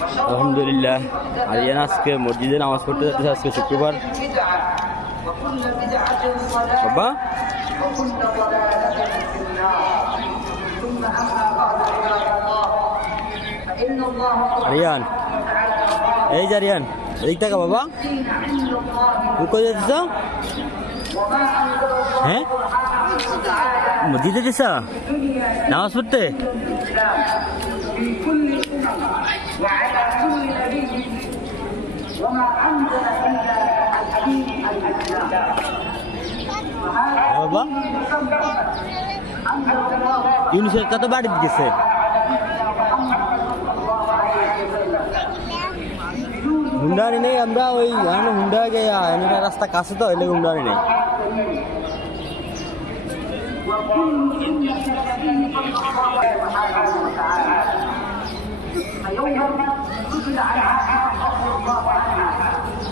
আলহামদুলিল্লাহ আরিয়ান আজকে মসজিদে নামাজ পড়তে যাচ্ছে আজকে শুক্রবার। বাবা আরিয়ান, এই যে আরিয়ান এই টাকা বাবা তুই কই যাচ্ছিস? হ্যাঁ মসজিদে যাচ্ছিস নামাজ পড়তে? বাবা ইউনিসেফ কত বাড়ি গেছে? হুন্ডারি নেই, আমরা ওই হুন্ডা রাস্তা কাছে তো এলে হুন্ডারি নেই।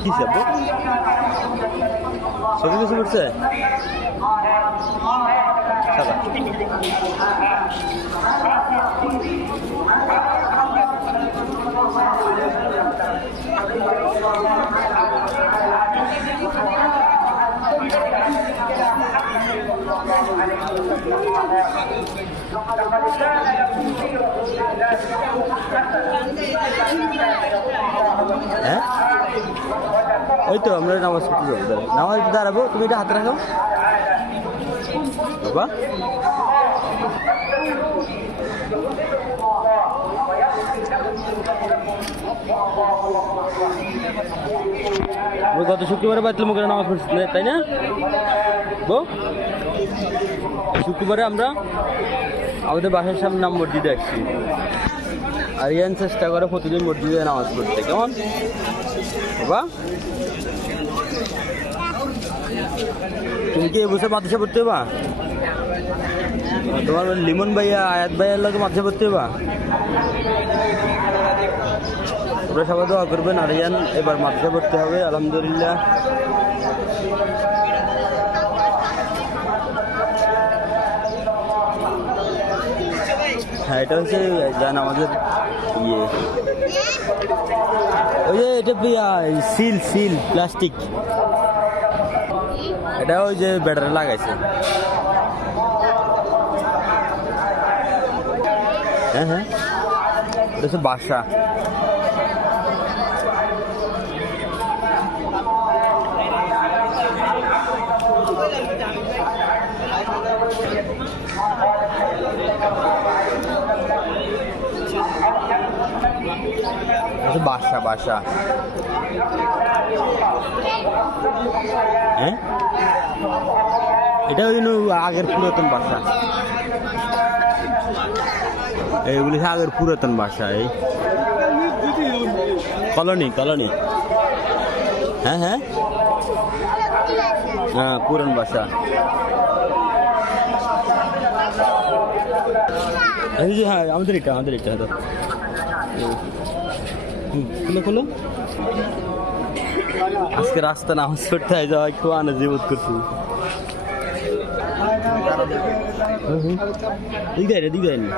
কি সব ছবি কিছু করছে? হ্যাঁ ওই তো আমরা নামাজ পড়তে যাবো, নামাজ দাঁড়াবো, তুমি এটা হাতে রাখো বাবা। গত শুক্রবারে বাইতুল মুকাররমে নামাজ পড়ছি তাই না বউ? শুক্রবারে আমরা আমাদের বাসার সামনে নাম মসজিদে আসছি। আরিয়ান চেষ্টা করে প্রতিদিন মসজিদে নামাজ পড়তে, কেমন বাবা? তুমি কি এবছর মাদ্রাসা পড়তে বা? তোমার লিমন ভাইয়া আয়াত ভাইয়ার লোক মাদ্রাসা পড়তে বা? তোমরা সবাই দোয়া করবেন, আরিয়ান এবার মাদ্রাসা পড়তে হবে আলহামদুলিল্লাহ। হ্যাঁ এটা হচ্ছে জান আমাদের ইয়ে, ওই যে এটা সিল সিল প্লাস্টিক, এটা ওই যে ব্যাটারি লাগাইছে। হ্যাঁ হ্যাঁ এটা হচ্ছে বাসা। বাসা বাসা হ্যাঁ এটা ওই আগের পুরাতন বাসা, এইগুলি আগের পুরাতন বাসা, এই কলোনি কলোনি। হ্যাঁ হ্যাঁ হ্যাঁ পুরান বাসা। হ্যাঁ আমাদের এটা খুলো খুলো। আজকে রাস্তা নামাজ পড়তে যাওয়া একটু আনাজি বোধ করছি। দিক দেয় না